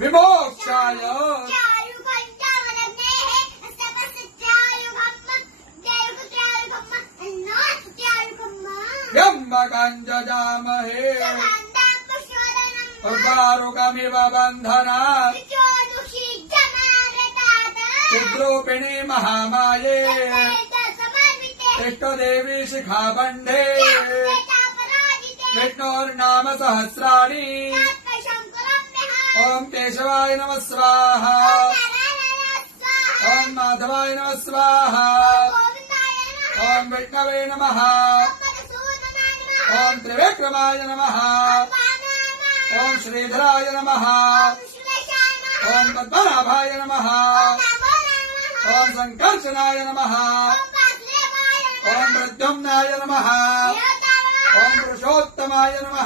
विमोक्षाय त्र्यम्बकञ्जजामहे उर्वारुकमिव बन्धनात् चिद्रूपिणी महामाये इष्टदेवी शिखाबन्धे विष्णोर्नाम सहस्राणि ओम केशवाय नमः स्वाहा ओम माधवाय नमः स्वाहा ओम विष्णवे नमः ओम त्रिविक्रमाय नमः ओम श्रीधराय नमः ओम पद्मनाभाय नमः ओम संकर्षणाय नमः ओम प्रद्युम्नाय नमः ओम पुरुषोत्तमाय नमः।